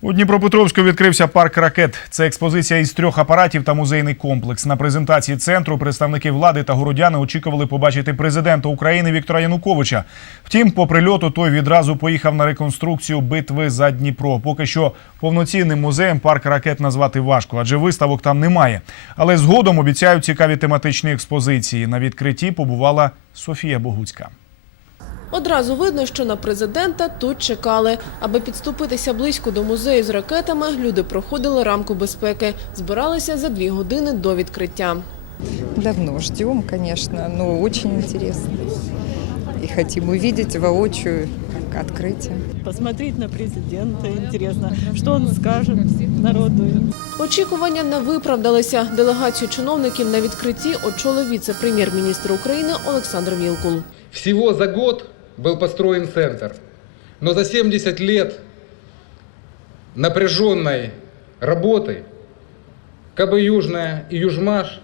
У Дніпропетровську відкрився парк ракет. Це експозиція із трьох апаратів та музейний комплекс. На презентації центру представники влади та городяни очікували побачити президента України Віктора Януковича. Втім, по прильоту той відразу поїхав на реконструкцію битви за Дніпро. Поки що повноцінним музеєм парк ракет назвати важко, адже виставок там немає. Але згодом обіцяють цікаві тематичні експозиції. На відкритті побувала Софія Богуцька. Одразу видно, що на президента тут чекали. Аби підступитися близько до музею з ракетами, люди проходили рамку безпеки. Збиралися за дві години до відкриття. Давно ждем, конечно, но очень интересно. И хотим увидеть воочию открытие. посмотреть на президента. Интересно, что он скажет народу. Очікування не виправдалися. Делегацію чиновників на відкритті очолив віце-прем'єр-міністр України Олександр Вілкул. Всего за год был построен центр. Но за 70 лет напряженной работы КБ «Южная» и «Южмаш»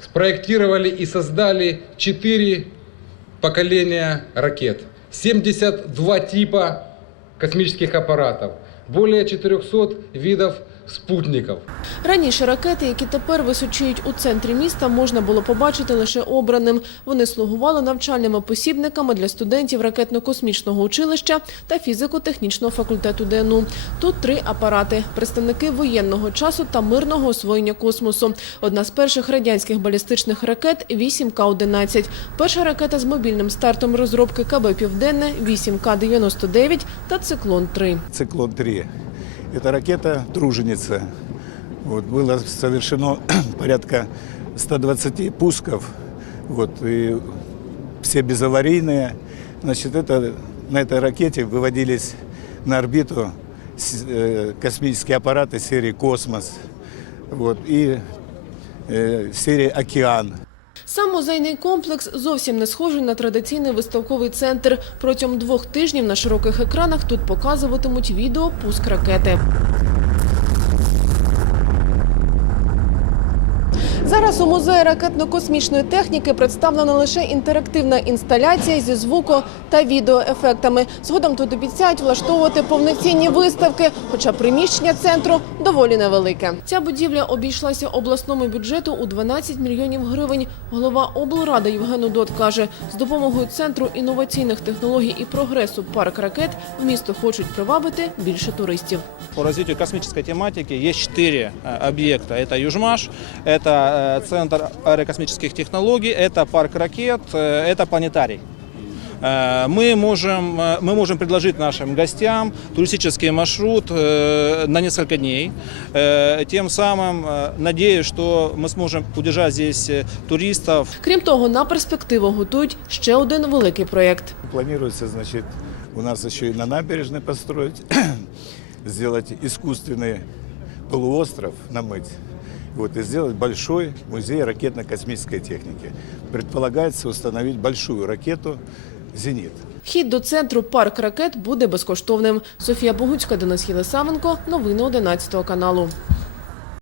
спроектировали и создали 4 поколения ракет, 72 типа космических аппаратов, более 400 видов спутников. Раніше ракети, які тепер височують у центрі міста, можна було побачити лише обраним. Вони слугували навчальними посібниками для студентів ракетно-космічного училища та фізико-технічного факультету ДНУ. Тут три апарати – представники воєнного часу та мирного освоєння космосу. Одна з перших радянських балістичних ракет – 8К-11. Перша ракета з мобільним стартом розробки КБ «Південне» – 8К-99 та «Циклон-3». «Циклон-3». Это ракета «Труженица». Вот, было совершено порядка 120 пусков, вот, и все безаварийные. Значит, это, на этой ракете выводились на орбиту э, космические аппараты серии «Космос» вот, и э, серии «Океан». Сам музейний комплекс зовсім не схожий на традиційний виставковий центр. Протягом двох тижнів на широких екранах тут показуватимуть відео пуск ракети. Зараз у музеї ракетно-космічної техніки представлена лише інтерактивна інсталяція зі звуко та відеоефектами. Згодом тут обіцяють влаштовувати повноцінні виставки, хоча приміщення центру доволі невелике. Ця будівля обійшлася обласному бюджету у 12 мільйонів гривень. Голова облради Євген Удот каже, з допомогою центру інноваційних технологій і прогресу парк ракет в місто хочуть привабити більше туристів. По развитию космической тематики есть четыре э, объекта. Это Южмаш, это э, Центр аэрокосмических технологий, это парк ракет, э, это планетарий. Э, Мы можем, э, мы можем предложить нашим гостям туристический маршрут э, на несколько дней. Э, Тем самым, э, надеюсь, что мы сможем удержать здесь э, туристов Крім того, на перспективу готують ще один великий проєкт. Планируется, значит, у нас еще и на набережной построить, сделать искусственный полуостров, намыть, вот, и сделать большой музей ракетно-космической техники. Предполагается установить большую ракету «Зенит». Вхід до центру парк ракет буде безкоштовним. Софія Богуцька, Денис Єлисаменко, Новини 11 каналу.